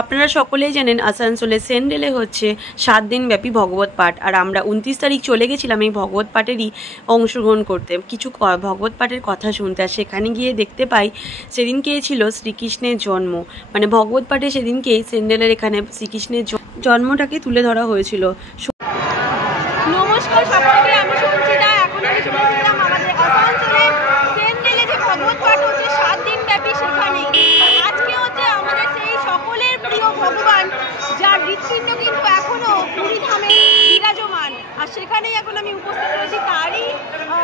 আপনারা সকলেই জানেন আসানসোলে সেন্ডেলে হচ্ছে 7 দিন ব্যাপী ভগবত পাঠ, আর আমরা 29 তারিখ চলে গেছিলাম এই ভগবত পাঠেরই অংশগ্রহণ করতে, কিছু ভগবত পাঠের কথা শুনতে। আর সেখানে গিয়ে দেখতে পাই সেদিনকেই ছিল শ্রীকৃষ্ণের জন্ম, মানে ভগবত পাঠে সেদিনকেই সেন্ডেলের এখানে শ্রীকৃষ্ণের জন্মটাকে তুলে ধরা হয়েছিল। নমস্কার সকলকে, আমি সঞ্চিতা। এখন আমি চলে গেলাম আমাদের আসানসোলে সেন্ডেলে যে ভগবত পাঠ হচ্ছে 7 দিন ব্যাপী, সেখানে আজকে হচ্ছে আমাদের সেই সকলের প্রিয় ভগবান যার হৃৎপিণ্ড কিন্তু এখনো পুরী ধামে বিরাজমান, আর সেখানেই এখন আমি উপস্থিত রয়েছি। তারই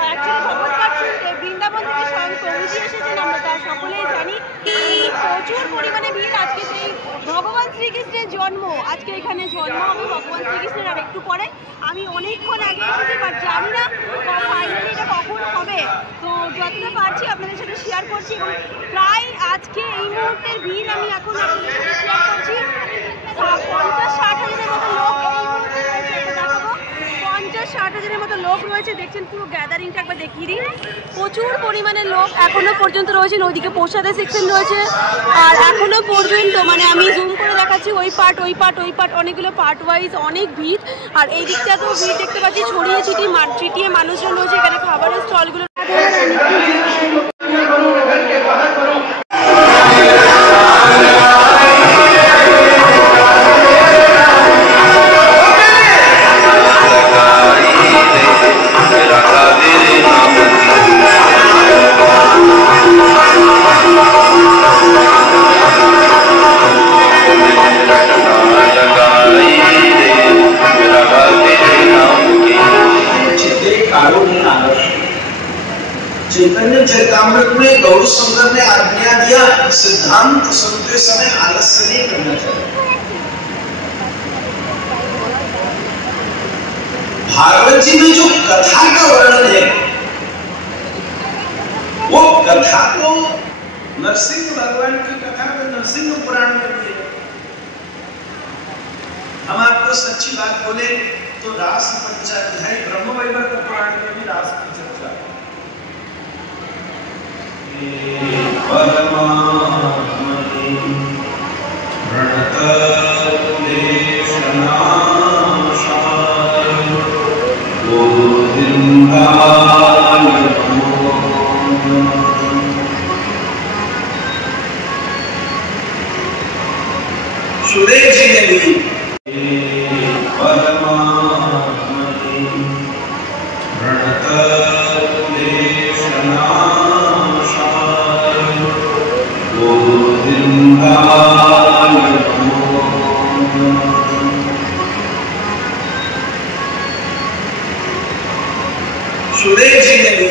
অ্যাকচুয়ালি ভগবত পাঠ শুনতে বৃন্দাবন থেকে স্বয়ং প্রভুজি এসেছেন, আমরা তার সকলেই জানি। প্রচুর পরিমাণে ভিড়। আজকে সেই ভগবান শ্রীকৃষ্ণের জন্ম, আজকে এখানে জন্ম হবে ভগবান শ্রীকৃষ্ণের। আর একটু পরে আমি অনেকক্ষণ আগে এসেছি, বাট জানি না ফাইনালি এটা কখন হবে। তো যতটা পারছি আপনাদের সাথে শেয়ার করছি, এবং প্রায় আজকে এই মুহূর্তের ভিড় আমি এখন আপনাদের সাথে শেয়ার করছি। 50-60 হাজারের মতো লোক এই মুহূর্তে রয়েছে, এটা দেখাবো। 50-60 হাজারের মতো লোক রয়েছে, দেখছেন পুরো গ্যাদারিংটা একবার দেখিয়ে দিই। প্রচুর পরিমাণে লোক এখনো পর্যন্ত রয়েছেন। ওইদিকে প্রসাদের সেকশন রয়েছে, আর এখনো পর্যন্ত মানে আমি জুম করে দেখাচ্ছি, ওই পার্ট ওই পার্ট ওই পার্ট, অনেকগুলো পার্ট ওয়াইজ অনেক ভিড়। আর এই দিকটা তো ভিড় দেখতে পাচ্ছি, ছড়িয়ে ছিটিয়ে মানুষজন রয়েছে। এখানে খাবারের স্টলগুলো चैतन्य चरितामृत में गौर सुंदर ने आज्ञा दिया, सिद्धांत सुनते समय आलस्य नहीं करना चाहिए। भागवत जी में जो कथा का वर्णन है, वो कथा तो नरसिंह भगवान की कथा तो नरसिंह पुराण में भी है। हम आपको सच्ची बात बोले तो रास पंचाध्याय ब्रह्म वैवर्त पुराण में भी रास की चर्चा है। सुरेश जी ने भी सुरेश जी ने भी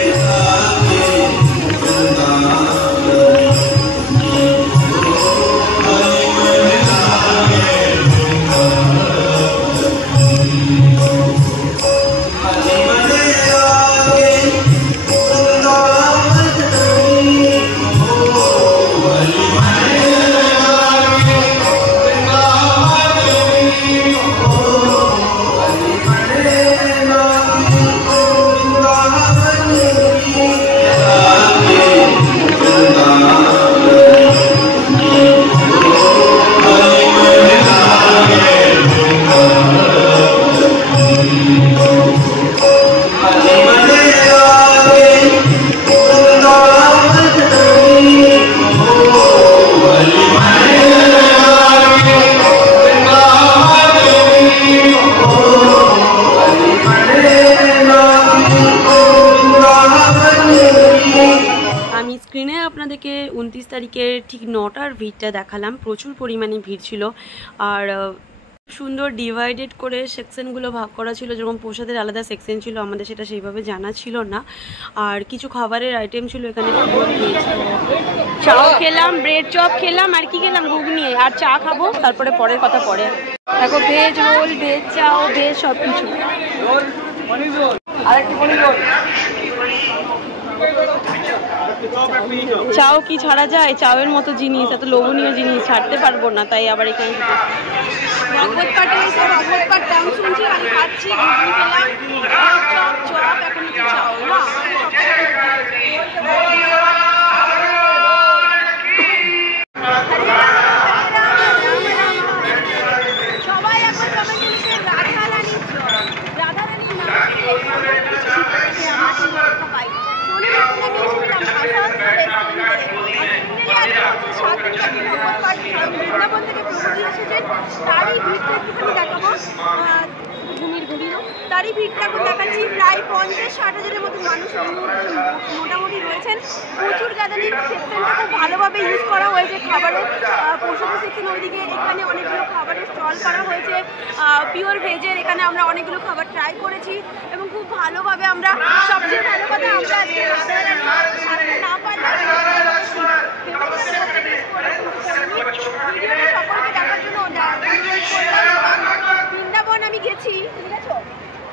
স্ক্রিনে আপনাদেরকে 29 তারিখের ঠিক 9টার ভিড়টা দেখালাম। প্রচুর পরিমাণে ভিড় ছিল, আর সুন্দর ডিভাইডেড করে সেকশনগুলো ভাগ করা ছিল। যেরকম প্রসাদের আলাদা সেকশন ছিল, আমাদের সেটা সেইভাবে জানা ছিল না। আর কিছু খাবারের আইটেম ছিল এখানে, চাও খেলাম, ব্রেড চপ খেলাম, আর কি খেলাম, ঘুগনি, আর চা খাবো, তারপরে পরের কথা পরে। দেখো veg role, veg chow, veg সব কিছু। চাও কি ছাড়া যায়? চাওয়ের মতো জিনিস, এত লোভনীয় জিনিস ছাড়তে পারবো না, তাই আবার এখানে ভগবত পাঠে ভগবত পাঠ গান শুনছি, আমি খাচ্ছি, ঘুগনি খেলাম, চপ চপ, এখন চাও না। তারই ভিড়টা একটুখানি দেখাবো, তারই ভিড়টা এখন দেখাচ্ছি। প্রায় 50-60 হাজারের মতো মানুষ মোটামুটি রয়েছেন। প্রচুর গ্যাদারিং, সেকশনটা খুব ভালোভাবে ইউজ করা হয়েছে খাবারের। প্রসাদের সেকশন ওইদিকে, এখানে অনেকগুলো খাবারের স্টল করা হয়েছে পিওর ভেজের। এখানে আমরা অনেকগুলো খাবার ট্রাই করেছি এবং খুব ভালোভাবে আমরা, সবচেয়ে ভালো কথা আমরা আজকে না পারলে সকলকে দেখার জন্য বৃন্দাবন আমি গেছি, ঠিক আছে?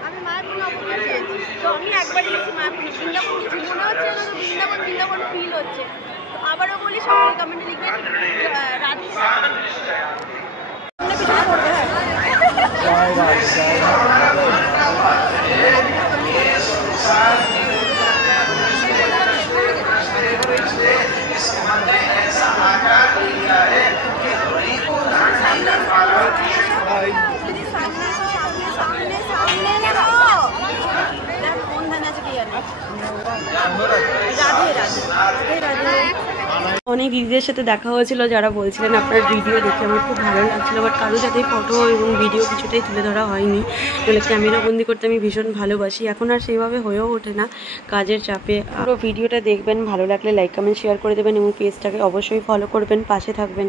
আমি মায়াপুর নবদ্বীপ গেছি, তো আমি একবারই গেছি মায়াপুর। বৃন্দাবন গেছি, মনে হচ্ছে না বৃন্দাবন বৃন্দাবন ফিল হচ্ছে। তো আবারও বলি, সকলে কমেন্টে লিখবেন রাধে। পিছনে পড়বে, অনেক দিদিদের সাথে দেখা হয়েছিল যারা বলছিলেন আপনার ভিডিও দেখে আমার খুব ভালো লাগছিলো, বাট কারোর সাথে ফটো এবং ভিডিও কিছুটাই তুলে ধরা হয়নি। তাহলে ক্যামেরা বন্দি করতে আমি ভীষণ ভালোবাসি, এখন আর সেইভাবে হয়েও ওঠে না কাজের চাপে। পুরো ভিডিওটা দেখবেন, ভালো লাগলে লাইক কমেন্ট শেয়ার করে দেবেন এবং পেজটাকে অবশ্যই ফলো করবেন, পাশে থাকবেন।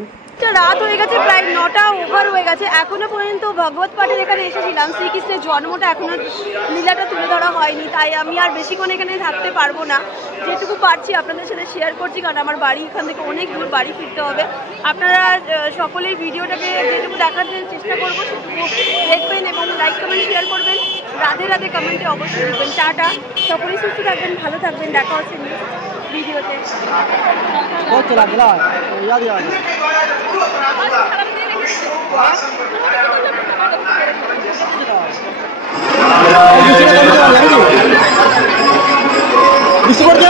রাত হয়ে গেছে, প্রায় 9টা ওভার হয়ে গেছে। এখনো পর্যন্ত ভগবত পাঠের এখানে এসেছিলাম, শ্রীকৃষ্ণের জন্মটা এখনো লীলাটা তুলে ধরা হয়নি, তাই আমি আর বেশিক্ষণ এখানে থাকতে পারবো না। যেটুকু পারছি আপনাদের সাথে শেয়ার করছি, কারণ আমার বাড়ি এখান থেকে অনেক দূর, বাড়ি ফিরতে হবে। আপনারা সকলের ভিডিওটাকে যেটুকু দেখার চেষ্টা করবো সেটুকু দেখবেন এবং লাইক কমেন্ট শেয়ার করবেন। রাধে রাধে কমেন্টে অবশ্যই লিখবেন। টাটা, সকলেই সুস্থ থাকবেন, ভালো থাকবেন, দেখা হচ্ছে ভিডিওতে। বুঝতে পারছো?